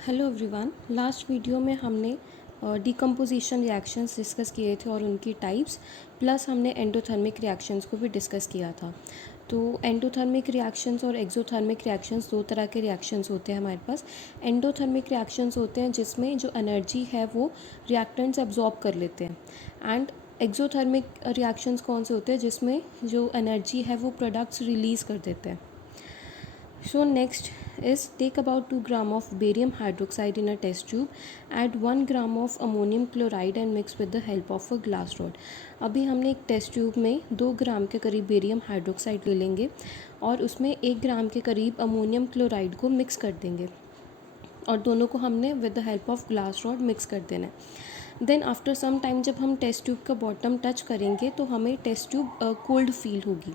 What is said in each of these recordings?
Hello everyone. Last video में हमने decomposition reactions discuss किए थे और उनकी टाइप्स, प्लस हमने एंडोथर्मिक रिएक्शंस को भी डिस्कस किया था। तो एंडोथर्मिक रिएक्शंस और एक्सोथर्मिक रिएक्शंस दो तरह के रिएक्शंस होते हैं हमारे पास। एंडोथर्मिक रिएक्शंस होते हैं जिसमें जो एनर्जी है वो रिएक्टेंट्स एब्जॉर्ब कर लेते हैं, एंड एक्सोथर्मिक रिएक्शंस कौन से होते हैं जिसमें जो एनर्जी है वो प्रोडक्ट्स रिलीज़ कर देते हैं। So next is take about 2 gram of barium hydroxide in a test tube, add 1 gram of ammonium chloride and mix with the help of a glass rod। अभी हमने एक टेस्ट ट्यूब में 2 ग्राम के करीब barium hydroxide ले लेंगे और उसमें 1 ग्राम के करीब अमोनियम क्लोराइड को मिक्स कर देंगे और दोनों को हमने with the help of glass rod mix कर देना है। देन आफ्टर सम टाइम जब हम टेस्ट ट्यूब का बॉटम टच करेंगे तो हमें टेस्ट ट्यूब कोल्ड फील होगी।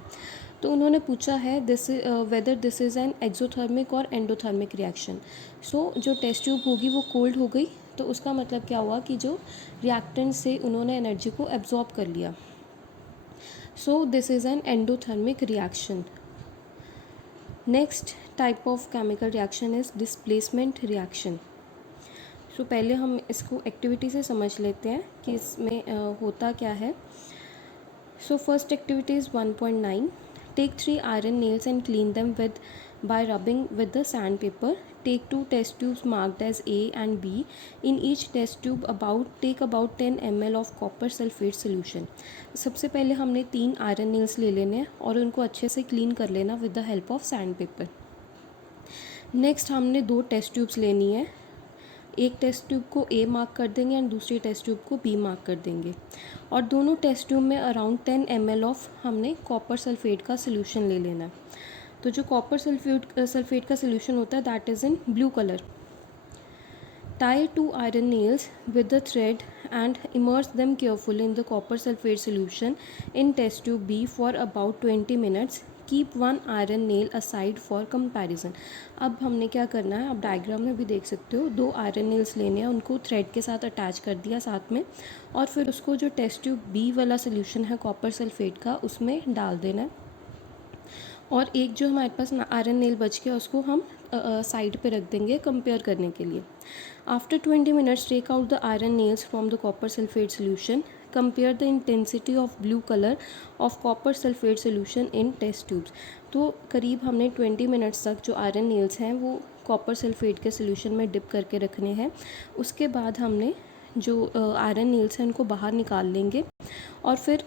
तो उन्होंने पूछा है this whether this is an exothermic और एंडोथर्मिक रिएक्शन। सो जो टेस्ट ट्यूब होगी वो कोल्ड हो गई, तो उसका मतलब क्या हुआ कि जो रिएक्टेंट से उन्होंने एनर्जी को एब्जॉर्ब कर लिया। So this is an endothermic reaction. Next type of chemical reaction is displacement reaction. So पहले हम इसको एक्टिविटी से समझ लेते हैं कि इसमें होता क्या है। So first activity is 1.9। Take 3 iron nails and clean them by rubbing with the sandpaper. Take 2 test tubes marked as A and B. In each test tube take about 10 ml of copper sulfate solution. सबसे पहले हमने 3 iron nails ले लेने हैं और उनको अच्छे से क्लीन कर लेना with the help of sand paper. Next हमने 2 टेस्ट ट्यूब्स लेनी है। एक टेस्ट ट्यूब को ए मार्क कर देंगे एंड दूसरी टेस्ट ट्यूब को बी मार्क कर देंगे और दोनों टेस्ट ट्यूब में अराउंड 10 ml ऑफ हमने कॉपर सल्फेट का सोल्यूशन ले लेना है। तो जो कॉपर सल्फेट का सोल्यूशन होता है that is in blue colour. Tie 2 iron nails with the thread and immerse them carefully in the copper sulfate solution in test tube B for about 20 minutes. Keep 1 iron nail aside for comparison. अब हमने क्या करना है, आप diagram में भी देख सकते हो, 2 आयरन नेल्स लेने हैं, उनको थ्रेड के साथ अटैच कर दिया साथ में और फिर उसको जो टेस्ट ट्यूब बी वाला सोल्यूशन है कॉपर सल्फेट का उसमें डाल देना है और एक जो हमारे पास आयरन नेल बच गया उसको हम साइड पे रख देंगे कंपेयर करने के लिए। After 20 minutes take out the iron nails from the copper sulphate solution. Compare the intensity of blue colour of copper sulphate solution in test tubes. तो करीब हमने 20 मिनट्स तक जो आयरन नेल्स हैं वो कॉपर सल्फेट के सोल्यूशन में dip करके रखने हैं। उसके बाद हमने जो आयरन नेल्स हैं उनको बाहर निकाल लेंगे और फिर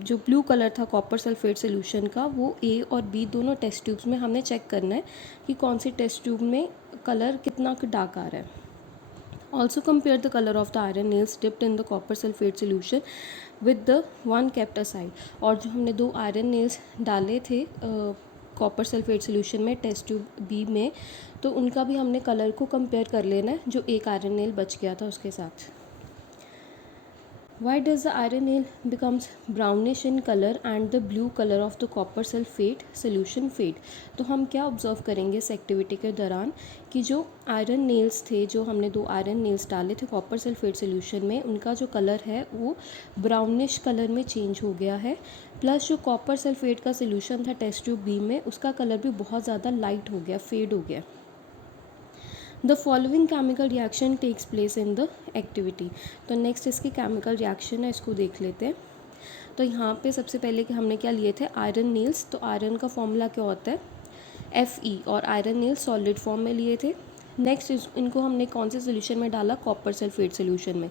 जो ब्लू कलर था कॉपर सल्फेट सोल्यूशन का वो ए और बी दोनों टेस्ट ट्यूब्स में हमने चेक करना है कि कौन सी टेस्ट ट्यूब में कलर कितना डार्क आ रहा है। Also compare the colour of the iron nails dipped in the copper sulphate solution with the one kept aside. और जो हमने 2 आयरन नेल्स डाले थे कॉपर सल्फेट सोल्यूशन में टेस्ट ट्यूब बी में, तो उनका भी हमने कलर को कंपेयर कर लेना है जो एक आयरन नेल बच गया था उसके साथ। Why does the iron nail becomes brownish in color and the blue color of the copper sulfate solution fade? तो हम क्या ऑब्जर्व करेंगे इस एक्टिविटी के दौरान कि जो आयरन नेल्स थे, जो हमने 2 आयरन नेल्स डाले थे कॉपर सल्फेट सोल्यूशन में, उनका जो कलर है वो ब्राउनिश कलर में चेंज हो गया है, प्लस जो कॉपर सल्फेट का सोल्यूशन था टेस्ट ट्यूब बी में उसका कलर भी बहुत ज़्यादा लाइट हो गया, फेड हो गया। The following chemical reaction takes place in the activity. तो नेक्स्ट इसकी केमिकल रिएक्शन है, इसको देख लेते हैं। तो यहाँ पे सबसे पहले कि हमने क्या लिए थे आयरन नेल्स। तो आयरन का फॉर्मूला क्या होता है Fe और आयरन नेल्स सॉलिड फॉर्म में लिए थे। नेक्स्ट इनको हमने कौन से सोल्यूशन में डाला, कॉपर सल्फेट सोल्यूशन में।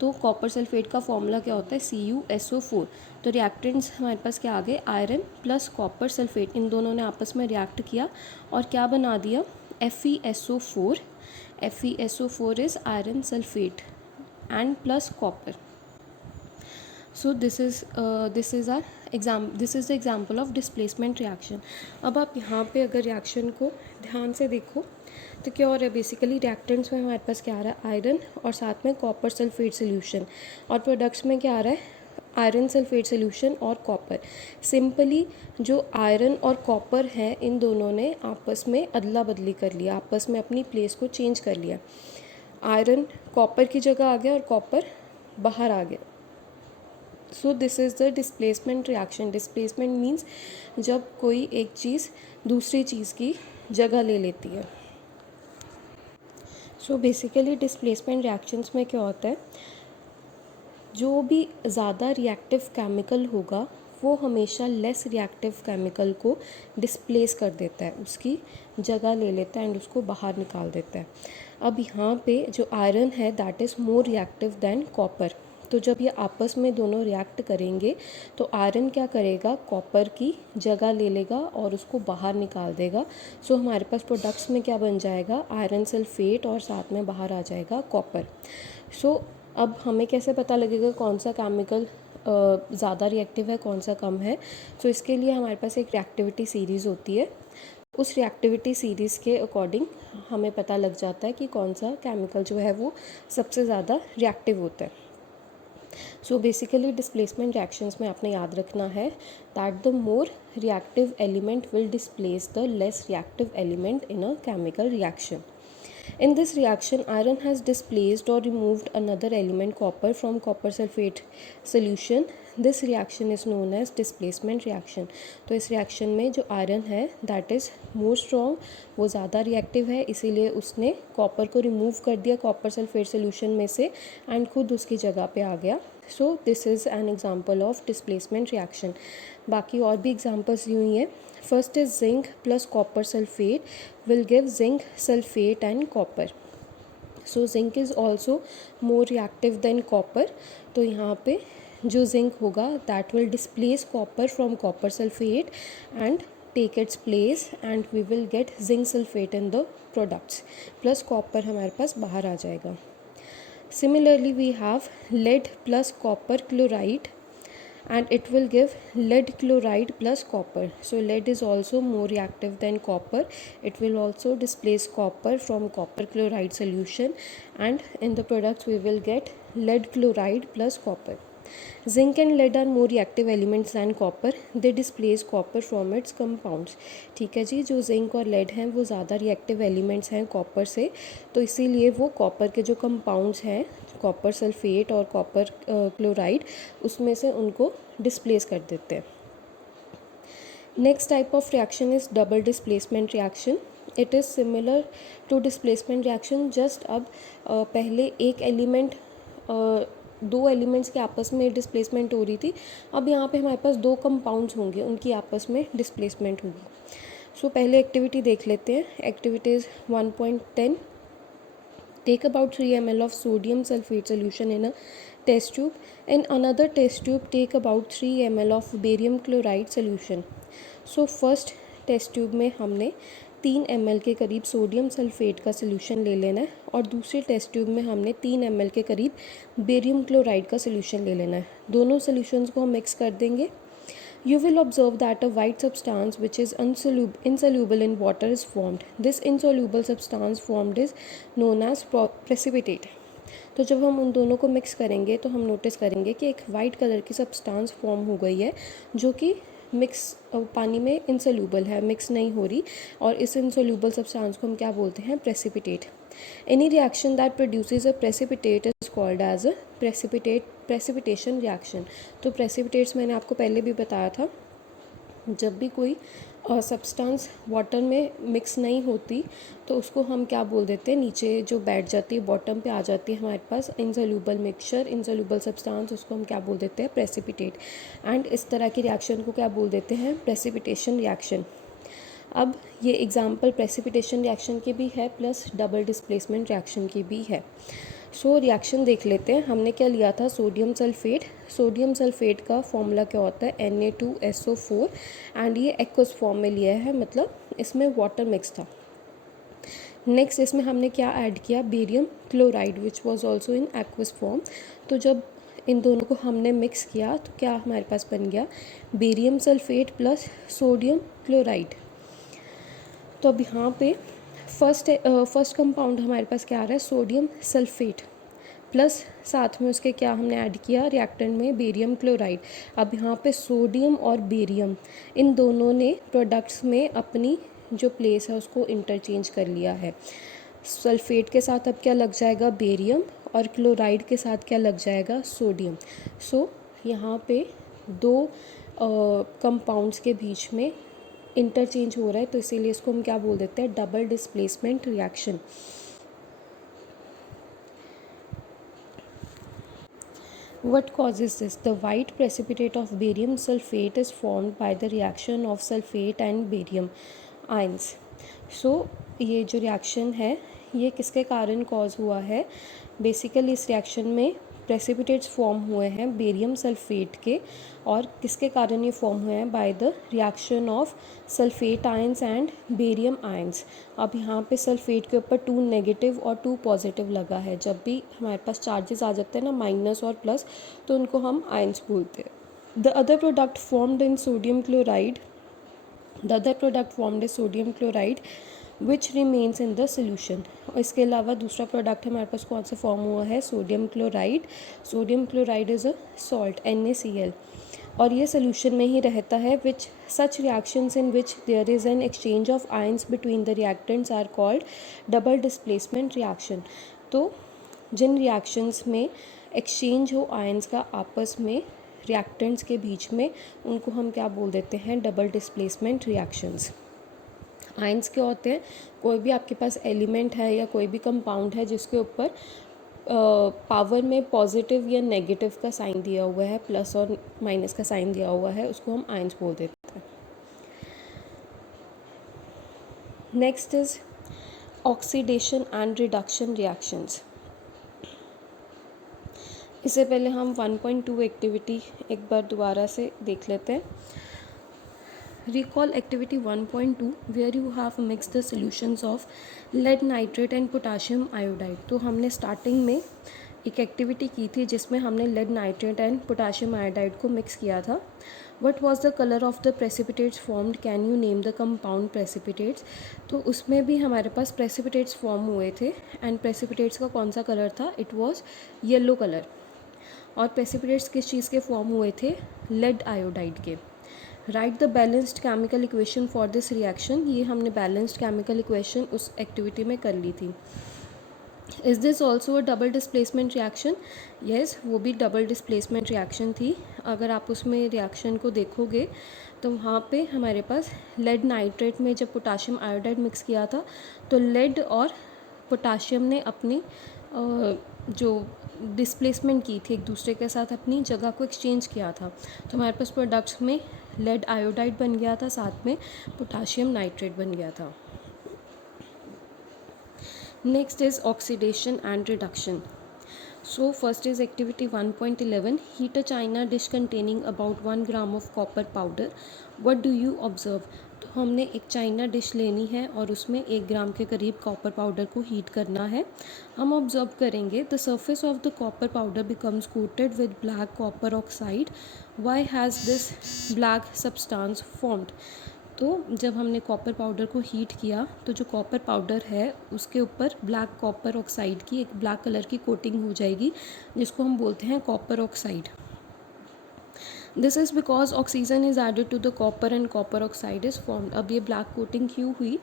तो कॉपर सल्फेट का फॉर्मूला क्या होता है CuSO4। तो रिएक्टेंट्स हमारे पास क्या आ गए, आयरन प्लस कॉपर सल्फेट, इन दोनों ने आपस में रिएक्ट किया और क्या बना दिया FeSO4। FeSO4 is iron sulfate and plus copper. So this is the example of displacement reaction। अब आप यहाँ पे अगर रिएक्शन को ध्यान से देखो तो क्या हो रहा है, बेसिकली रिएक्टेंट्स में हमारे पास क्या आ रहा है, आयरन और साथ में कॉपर सल्फेट सोल्यूशन, और प्रोडक्ट्स में क्या आ रहा है, आयरन सल्फेट सोल्यूशन और कॉपर। सिंपली जो आयरन और कॉपर है इन दोनों ने आपस में अदला बदली कर लिया, आपस में अपनी प्लेस को चेंज कर लिया। आयरन कॉपर की जगह आ गया और कॉपर बाहर आ गया। सो this is the displacement reaction. Displacement means जब कोई एक चीज़ दूसरी चीज़ की जगह ले लेती है। सो बेसिकली डिस्प्लेसमेंट रिएक्शंस में क्या होता है, जो भी ज़्यादा रिएक्टिव केमिकल होगा वो हमेशा लेस रिएक्टिव केमिकल को डिस्प्लेस कर देता है, उसकी जगह ले लेता है एंड उसको बाहर निकाल देता है। अब यहाँ पे जो आयरन है that is more reactive than copper. तो जब ये आपस में दोनों रिएक्ट करेंगे तो आयरन क्या करेगा, कॉपर की जगह ले लेगा और उसको बाहर निकाल देगा। सो हमारे पास प्रोडक्ट्स में क्या बन जाएगा, आयरन सल्फेट और साथ में बाहर आ जाएगा कॉपर। सो अब हमें कैसे पता लगेगा कौन सा केमिकल ज़्यादा रिएक्टिव है, कौन सा कम है। सो इसके लिए हमारे पास एक रिएक्टिविटी सीरीज़ होती है, उस रिएक्टिविटी सीरीज़ के अकॉर्डिंग हमें पता लग जाता है कि कौन सा केमिकल जो है वो सबसे ज़्यादा रिएक्टिव होता है। सो बेसिकली डिस्प्लेसमेंट रिएक्शंस में आपने याद रखना है that the more reactive element will displace the less reactive element in a chemical reaction. In this reaction, iron has displaced or removed another element, copper, from copper sulfate solution. This reaction is known as displacement reaction. तो इस reaction में जो iron है that is more strong, वो ज़्यादा reactive है, इसीलिए उसने कॉपर को रिमूव कर दिया कॉपर सल्फेट सोल्यूशन में से एंड खुद उसकी जगह पे आ गया. सो this is an example of displacement reaction. बाकी और भी एग्जाम्पल्स यूँ ही है. First is zinc plus copper sulphate will give zinc sulfate and copper. So zinc is also more reactive than copper. तो यहाँ पे जो zinc होगा that will displace copper from copper sulfate and take its place and we will get zinc sulfate in the products. Plus copper हमारे पास बाहर आ जाएगा. Similarly we have lead plus copper chloride and it will give lead chloride plus copper. So lead is also more reactive than copper. It will also displace copper from copper chloride solution and in the products we will get lead chloride plus copper. Zinc and lead are more reactive elements than copper. They displace copper from its compounds. ठीक है जी, जो zinc और lead हैं वो ज़्यादा reactive elements हैं copper से, तो इसीलिए वो कॉपर के जो कंपाउंड्स हैं कॉपर सल्फेट और कॉपर क्लोराइड उसमें से उनको डिस्प्लेस कर देते हैं. Next type of reaction is double displacement reaction. It is similar to displacement reaction, just अब पहले एक एलिमेंट दो एलिमेंट्स के आपस में डिस्प्लेसमेंट हो रही थी, अब यहाँ पे हमारे पास दो कंपाउंड्स होंगे, उनकी आपस में डिस्प्लेसमेंट होगी. सो पहले एक्टिविटी देख लेते हैं. Activities 1.10. Take about 3 ml of sodium sulfate solution in a test tube. In another test tube, take about 3 ml of barium chloride solution. So first test tube में हमने 3 ml के करीब सोडियम सल्फेट का solution ले लेना है और दूसरे टेस्ट ट्यूब में हमने 3 ml के करीब बेरियम क्लोराइड का सोल्यूशन ले लेना है. दोनों सोल्यूशंस को हम मिक्स कर देंगे. You will observe that a white substance which is insoluble in water is formed. This insoluble substance formed is known as precipitate. तो जब हम उन दोनों को मिक्स करेंगे तो हम नोटिस करेंगे कि एक वाइट कलर की सब्सटेंस फॉर्म हो गई है जो कि मिक्स पानी में इंसोल्यूबल है, मिक्स नहीं हो रही, और इस इंसोल्यूबल सब्सटेंस को हम क्या बोलते हैं, precipitate. Any reaction that produces a precipitate is called as a precipitation reaction. तो प्रेसिपिटेट्स मैंने आपको पहले भी बताया था, जब भी कोई सब्सटेंस वाटर में मिक्स नहीं होती तो उसको हम क्या बोल देते हैं, नीचे जो बैठ जाती है बॉटम पे आ जाती है हमारे पास इंसोल्यूबल मिक्सचर, इंसोल्यूबल सब्सटेंस, उसको हम क्या बोल देते हैं, प्रेसिपिटेट. एंड इस तरह की रिएक्शन को क्या बोल देते हैं, प्रेसिपिटेशन रिएक्शन. अब ये एग्जांपल प्रेसिपिटेशन रिएक्शन की भी है प्लस डबल डिस्प्लेसमेंट रिएक्शन की भी है. सो रिएक्शन देख लेते हैं. हमने क्या लिया था, सोडियम सल्फेट. सोडियम सल्फेट का फॉर्मूला क्या होता है, Na2SO4 एंड ये एक्वस फॉर्म में लिया है, मतलब इसमें वाटर मिक्स था. नेक्स्ट इसमें हमने क्या ऐड किया, barium chloride which was also in aqueous form. तो जब इन दोनों को हमने मिक्स किया तो क्या हमारे पास बन गया, barium sulphate plus sodium chloride. तो अब यहाँ पे फर्स्ट कंपाउंड हमारे पास क्या आ रहा है, सोडियम सल्फेट प्लस साथ में उसके क्या हमने ऐड किया रिएक्टेंट में, बेरियम क्लोराइड. अब यहाँ पे सोडियम और बेरियम इन दोनों ने प्रोडक्ट्स में अपनी जो प्लेस है उसको इंटरचेंज कर लिया है. सल्फेट के साथ अब क्या लग जाएगा, बेरियम, और क्लोराइड के साथ क्या लग जाएगा, सोडियम. सो यहाँ पे दो कंपाउंड्स के बीच में इंटरचेंज हो रहा है, तो इसीलिए इसको हम क्या बोल देते हैं, double displacement reaction. What causes this? The white precipitate of barium sulfate is formed by the reaction of sulfate and barium ions. So ये जो रिएक्शन है ये किसके कारण कॉज हुआ है? बेसिकली इस रिएक्शन में प्रेसिपिटेट्स फॉर्म हुए हैं बेरियम सल्फेट के, और किसके कारण ये फॉर्म हुए हैं? By the reaction of sulphate ions and barium ions. अब यहाँ पे सल्फेट के ऊपर 2 नेगेटिव और 2 पॉजिटिव लगा है. जब भी हमारे पास चार्जेस आ जाते हैं ना, माइनस और प्लस, तो उनको हम आयंस बोलते हैं. The other product formed in sodium chloride sodium chloride which remains in the solution. इसके अलावा दूसरा प्रोडक्ट हमारे पास कौन सा फॉर्म हुआ है? Sodium chloride. Sodium chloride is a salt NaCl, और ये सोल्यूशन में ही रहता है. Which such reactions in which there is an exchange of ions between the reactants are called double displacement reaction. तो जिन रिएक्शंस में एक्सचेंज हो आयंस का आपस में रिएक्टेंट्स के बीच में, उनको हम क्या बोल देते हैं? Double displacement reactions. आयंस क्या होते हैं? कोई भी आपके पास एलिमेंट है या कोई भी कंपाउंड है जिसके ऊपर पावर में पॉजिटिव या नेगेटिव का साइन दिया हुआ है, प्लस और माइनस का साइन दिया हुआ है, उसको हम आयंस बोल देते हैं. Next is oxidation and reduction reactions. इससे पहले हम 1.2 एक्टिविटी एक बार दोबारा से देख लेते हैं. Recall activity 1.2 where you have mixed the solutions of lead nitrate and potassium iodide. तो हमने स्टार्टिंग में एक एक्टिविटी की थी जिसमें हमने lead nitrate and potassium iodide को मिक्स किया था. What was the color of the precipitates formed? Can you name the compound precipitates? तो उसमें भी हमारे पास precipitates फॉर्म हुए थे, एंड precipitates का कौन सा कलर था? It was yellow colour. और precipitates किस चीज़ के फॉर्म हुए थे? lead iodide के. Right the balanced chemical equation for this reaction. ये हमने बैलेंस्ड केमिकल इक्वेशन उस एक्टिविटी में कर ली थी. Is this also a double displacement reaction? Yes, वो भी डबल डिस्प्लेसमेंट रिएक्शन थी. अगर आप उसमें रिएक्शन को देखोगे तो वहाँ पे हमारे पास लेड नाइट्रेट में जब पोटाशियम आयोडाइड मिक्स किया था, तो लेड और पोटाशियम ने अपनी जो डिस्प्लेसमेंट की थी एक दूसरे के साथ, अपनी जगह को एक्सचेंज किया था. तो हमारे पास प्रोडक्ट्स में लेड आयोडाइड बन गया था, साथ में पोटाशियम नाइट्रेट बन गया था. Next is oxidation and reduction. So first is activity 1.11. Heat a china dish containing about 1 gram of copper powder. What do you observe? तो हमने एक चाइना डिश लेनी है और उसमें 1 ग्राम के करीब कॉपर पाउडर को हीट करना है. हम ऑब्जर्व करेंगे the surface of the copper powder becomes coated with black copper oxide. Why has this black substance formed? तो जब हमने कॉपर पाउडर को हीट किया तो जो कॉपर पाउडर है उसके ऊपर ब्लैक कॉपर ऑक्साइड की एक ब्लैक कलर की कोटिंग हो जाएगी, जिसको हम बोलते हैं copper oxide. This is because oxygen is added to the copper and copper oxide is formed. अब ये ब्लैक कोटिंग क्यों हुई?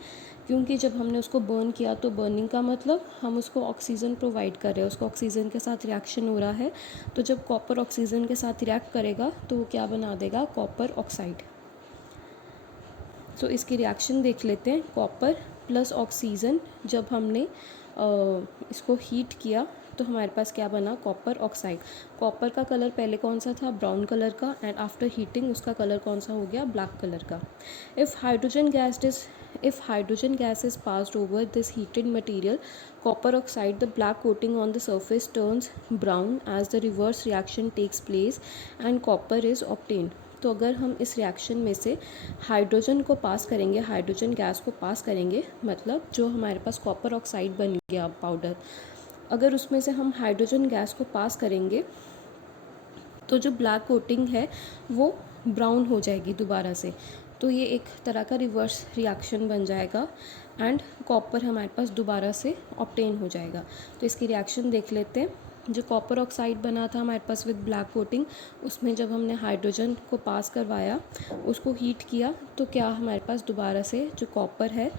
क्योंकि जब हमने उसको बर्न किया तो बर्निंग का मतलब हम उसको ऑक्सीजन प्रोवाइड कर रहे हैं, उसको ऑक्सीजन के साथ रिएक्शन हो रहा है. तो जब कॉपर ऑक्सीजन के साथ रिएक्ट करेगा तो वो क्या बना देगा? Copper oxide. तो इसकी रिएक्शन देख लेते हैं. कॉपर प्लस ऑक्सीजन, जब हमने इसको हीट किया तो हमारे पास क्या बना? Copper oxide. कॉपर का कलर पहले कौन सा था? ब्राउन कलर का, एंड आफ्टर हीटिंग उसका कलर कौन सा हो गया? ब्लैक कलर का. If hydrogen gas is passed over this heated material copper oxide, the black coating on the surface turns brown as the reverse reaction takes place and copper is obtained. तो अगर हम इस reaction में से hydrogen को पास करेंगे, hydrogen gas को पास करेंगे, मतलब जो हमारे पास कॉपर ऑक्साइड बन गया पाउडर, अगर उसमें से हम हाइड्रोजन गैस को पास करेंगे तो जो ब्लैक कोटिंग है वो ब्राउन हो जाएगी दोबारा से. तो ये एक तरह का रिवर्स रिएक्शन बन जाएगा एंड कॉपर हमारे पास दोबारा से ऑब्टेन हो जाएगा. तो इसकी रिएक्शन देख लेते हैं. जो कॉपर ऑक्साइड बना था हमारे पास विद ब्लैक कोटिंग, उसमें जब हमने हाइड्रोजन को पास करवाया, उसको हीट किया, तो क्या हमारे पास दोबारा से जो कॉपर है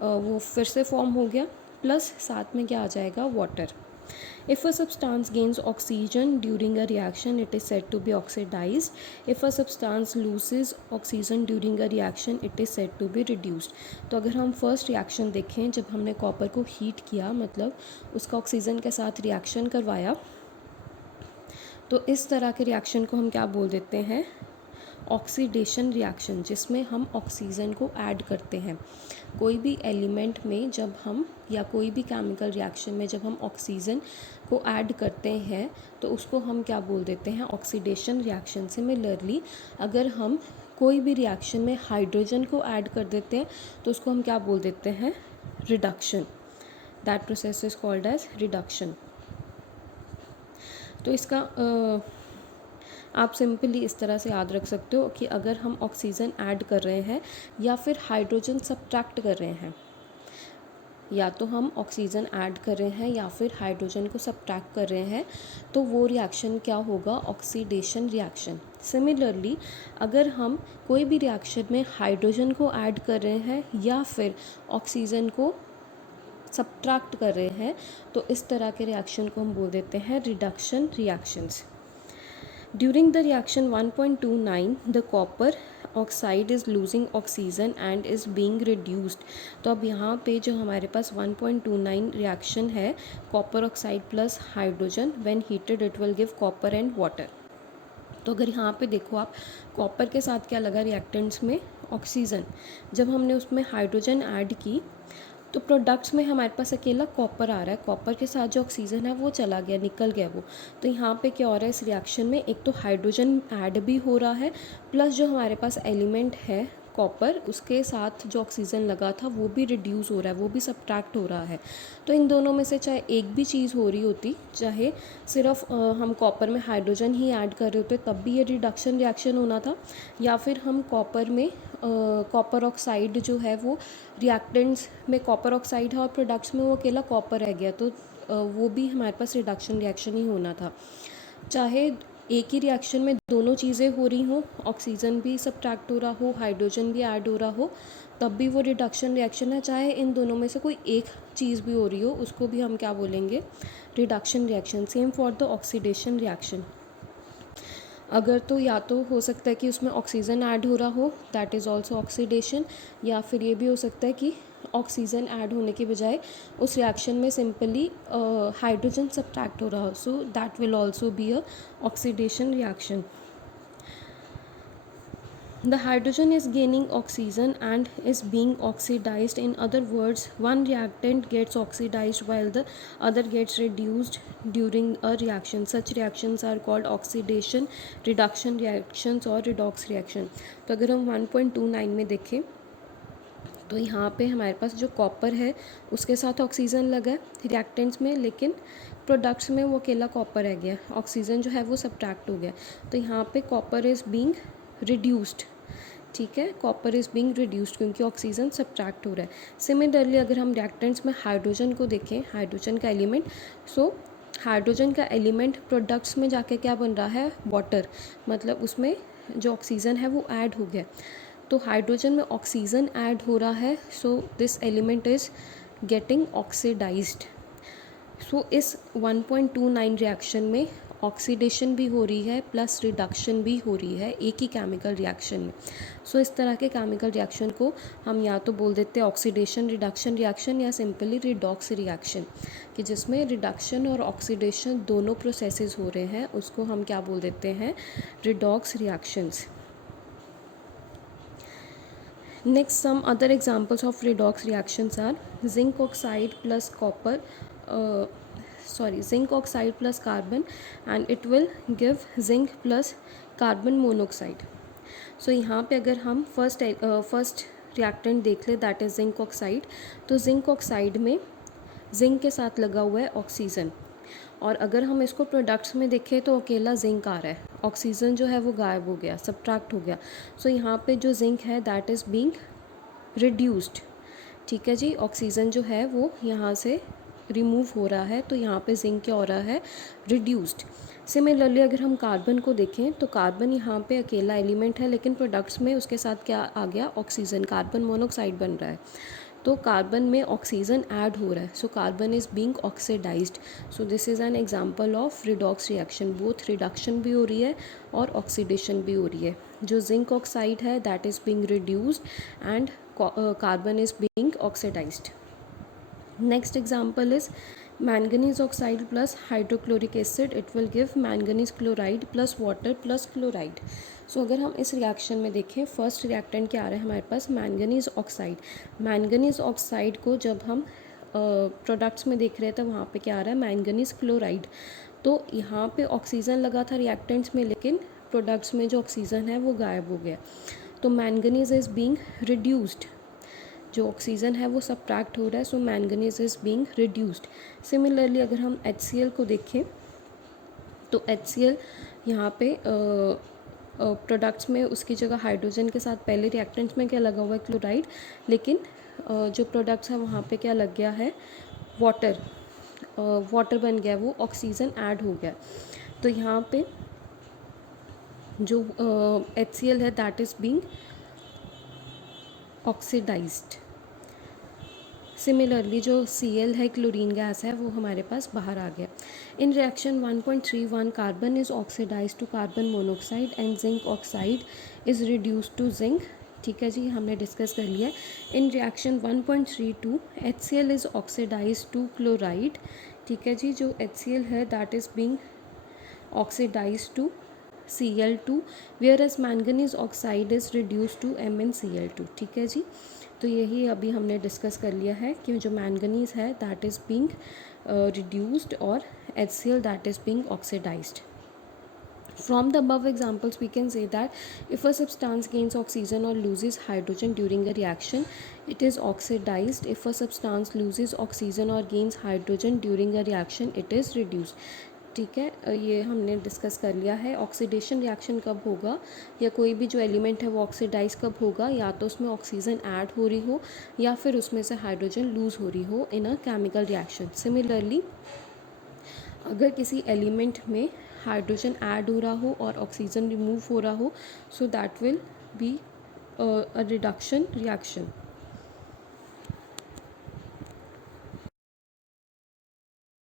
वो फिर से फॉर्म हो गया, प्लस साथ में क्या आ जाएगा? Water. If a substance gains oxygen during a reaction, it is said to be oxidized. If a substance loses oxygen during a reaction, it is said to be reduced. तो अगर हम first reaction देखें, जब हमने copper को heat किया, मतलब उसका ऑक्सीजन के साथ रिएक्शन करवाया, तो इस तरह के रिएक्शन को हम क्या बोल देते हैं, ऑक्सीडेशन रिएक्शन, जिसमें हम ऑक्सीजन को ऐड करते हैं। कोई भी एलिमेंट में जब हम, या कोई भी केमिकल रिएक्शन में जब हम ऑक्सीजन को ऐड करते हैं तो उसको हम क्या बोल देते हैं, ऑक्सीडेशन रिएक्शन। सिमिलरली अगर हम कोई भी रिएक्शन में हाइड्रोजन को ऐड कर देते हैं तो उसको हम क्या बोल देते हैं, reduction. That process is called as reduction. तो इसका आप सिंपली इस तरह से याद रख सकते हो कि अगर हम ऑक्सीजन ऐड कर रहे हैं या फिर हाइड्रोजन सब्ट्रैक्ट कर रहे हैं, या तो हम ऑक्सीजन ऐड कर रहे हैं या फिर हाइड्रोजन को सब्ट्रैक्ट कर रहे हैं, तो वो रिएक्शन क्या होगा, ऑक्सीडेशन रिएक्शन। सिमिलरली अगर हम कोई भी रिएक्शन में हाइड्रोजन को ऐड कर रहे हैं या फिर ऑक्सीजन को सब्ट्रैक्ट कर रहे हैं, तो इस तरह के रिएक्शन को हम बोल देते हैं reduction reactions. During the reaction 1.29, the copper oxide is losing oxygen and is being reduced। तो अब यहाँ पे जो हमारे पास 1.29 रिएक्शन है, copper oxide plus hydrogen, when heated it will give copper and water. तो अगर यहाँ पे देखो आप, कॉपर के साथ क्या लगा रिएक्टेंट्स में, ऑक्सीजन। जब हमने उसमें हाइड्रोजन ऐड की तो प्रोडक्ट्स में हमारे पास अकेला कॉपर आ रहा है, कॉपर के साथ जो ऑक्सीजन है वो चला गया, निकल गया वो। तो यहाँ पे क्या हो रहा है इस रिएक्शन में, एक तो हाइड्रोजन ऐड भी हो रहा है, प्लस जो हमारे पास एलिमेंट है कॉपर, उसके साथ जो ऑक्सीजन लगा था वो भी रिड्यूस हो रहा है, वो भी सब्ट्रैक्ट हो रहा है। तो इन दोनों में से चाहे एक भी चीज़ हो रही होती, चाहे सिर्फ हम कॉपर में हाइड्रोजन ही ऐड कर रहे होते तब भी ये रिडक्शन रिएक्शन होना था, या फिर हम कॉपर में कॉपर ऑक्साइड जो है वो रिएक्टेंट्स में कॉपर ऑक्साइड है और प्रोडक्ट्स में वो अकेला कॉपर रह गया, तो वो भी हमारे पास रिडक्शन रिएक्शन ही होना था। चाहे एक ही रिएक्शन में दोनों चीज़ें हो रही हों, ऑक्सीजन भी सब्ट्रैक्ट हो रहा हो, हाइड्रोजन भी ऐड हो रहा हो, तब भी वो रिडक्शन रिएक्शन है। चाहे इन दोनों में से कोई एक चीज़ भी हो रही हो, उसको भी हम क्या बोलेंगे, reduction reaction. Same for the oxidation reaction. अगर तो या तो हो सकता है कि उसमें ऑक्सीजन ऐड हो रहा हो, दैट इज़ ऑल्सो ऑक्सीडेशन, या फिर ये भी हो सकता है कि ऑक्सीजन ऐड होने के बजाय उस रिएक्शन में सिंपली हाइड्रोजन सब्ट्रैक्ट हो रहा हो, so that will also be a oxidation reaction. The hydrogen is gaining oxygen and is being oxidized. In other words, one reactant gets oxidized while the other gets reduced during a reaction. Such reactions are called oxidation reduction reactions or redox reaction. तो अगर हम 1.29 में देखें तो यहाँ पे हमारे पास जो कॉपर है उसके साथ ऑक्सीजन लगा है रिएक्टेंट्स में, लेकिन प्रोडक्ट्स में वो अकेला कॉपर रह गया, ऑक्सीजन जो है वो सब्ट्रैक्ट हो गया। तो यहाँ पे कॉपर इज़ बीइंग रिड्यूस्ड, ठीक है, कॉपर इज़ बीइंग रिड्यूस्ड क्योंकि ऑक्सीजन सब्ट्रैक्ट हो रहा है। सिमिलरली अगर हम रिएक्टेंट्स में हाइड्रोजन को देखें, हाइड्रोजन का एलिमेंट, सो हाइड्रोजन का एलिमेंट प्रोडक्ट्स में जाके क्या बन रहा है, वाटर, मतलब उसमें जो ऑक्सीजन है वो ऐड हो गया। तो हाइड्रोजन में ऑक्सीजन ऐड हो रहा है, so this element is getting oxidised. So इस 1.29 रिएक्शन में ऑक्सीडेशन भी हो रही है प्लस रिडक्शन भी हो रही है एक ही केमिकल रिएक्शन में। सो इस तरह के केमिकल रिएक्शन को हम या तो बोल देते हैं ऑक्सीडेशन रिडक्शन रिएक्शन या सिंपली रिडॉक्स रिएक्शन, कि जिसमें रिडक्शन और ऑक्सीडेशन दोनों प्रोसेसेस हो रहे हैं, उसको हम क्या बोल देते हैं, redox reactions. Next, some other examples of redox reactions are zinc oxide plus zinc oxide plus carbon, and it will give zinc plus carbon monoxide. So यहाँ पे अगर हम फर्स्ट रिएक्टेंट देख ले, दैट इज़ जिंक ऑक्साइड। तो zinc oxide में zinc के साथ लगा हुआ है ऑक्सीजन, और अगर हम इसको प्रोडक्ट्स में देखें तो अकेला जिंक आ रहा है, ऑक्सीजन जो है वो गायब हो गया, सब्ट्रैक्ट हो गया। सो यहाँ पे जो जिंक है दैट इज़ बीइंग रिड्यूस्ड, ठीक है जी, ऑक्सीजन जो है वो यहाँ से रिमूव हो रहा है, तो यहाँ पे जिंक क्या हो रहा है, रिड्यूस्ड। सिमिलरली अगर हम कार्बन को देखें तो कार्बन यहाँ पे अकेला एलिमेंट है, लेकिन प्रोडक्ट्स में उसके साथ क्या आ गया, ऑक्सीजन, कार्बन मोनोक्साइड बन रहा है, तो कार्बन में ऑक्सीजन ऐड हो रहा है, so carbon is being oxidised. So this is an example of redox reaction, both reduction भी हो रही है और ऑक्सीडेशन भी हो रही है। जो जिंक ऑक्साइड है that is being reduced and carbon is being oxidized. Next example is manganese oxide plus hydrochloric acid, it will give manganese chloride plus water plus chloride. So अगर हम इस रिएक्शन में देखें, फर्स्ट रिएक्टेंट क्या आ रहा है हमारे पास, मैंगनीज ऑक्साइड। मैंगनीज ऑक्साइड को जब हम प्रोडक्ट्स में देख रहे थे वहाँ पे क्या आ रहा है, मैंगनीज क्लोराइड। तो यहाँ पे ऑक्सीजन लगा था रिएक्टेंट्स में, लेकिन प्रोडक्ट्स में जो ऑक्सीजन है वो गायब हो गया। तो मैंगनीज इज़ बीइंग रिड्यूस्ड, जो ऑक्सीजन है वो सब्ट्रैक्ट हो रहा है, so manganese is being reduced. Similarly अगर हम HCl को देखें तो HCl यहाँ पे प्रोडक्ट्स में उसकी जगह हाइड्रोजन के साथ पहले रिएक्टेंट्स में क्या लगा हुआ है, क्लोराइड, लेकिन जो प्रोडक्ट्स हैं वहाँ पे क्या लग गया है, वाटर, वाटर बन गया, वो ऑक्सीजन ऐड हो गया। तो यहाँ पे जो HCl है that is being oxidised. Similarly जो Cl है, क्लोरीन गैस है, वो हमारे पास बाहर आ गया। In reaction 1.31 carbon is oxidise to carbon monoxide and zinc oxide is reduce to zinc. ठीक है जी, हमने डिस्कस कर लिया। In reaction 1.32 HCl is oxidise to chloride. ठीक है जी, जो HCl है that is being oxidise to Cl2, whereas manganese oxide is reduced to MnCl2। ठीक है जी, तो यही अभी हमने डिस्कस कर लिया है कि जो मैंगनीज है दैट इज़ बीइंग रिड्यूस्ड और HCl that is being oxidised. From the above examples, we can say that if a substance gains oxygen or loses hydrogen during a reaction, it is oxidized. If a substance loses oxygen or gains hydrogen during a reaction, it is reduced। ठीक है, ये हमने discuss कर लिया है। Oxidation reaction कब होगा, या कोई भी जो एलिमेंट है वो ऑक्सीडाइज कब होगा, या तो उसमें ऑक्सीजन ऐड हो रही हो या फिर उसमें से हाइड्रोजन लूज़ हो रही हो इन अ केमिकल रिएक्शन। सिमिलरली अगर किसी एलिमेंट में हाइड्रोजन ऐड हो रहा हो और ऑक्सीजन रिमूव हो रहा हो, so that will be a reduction reaction.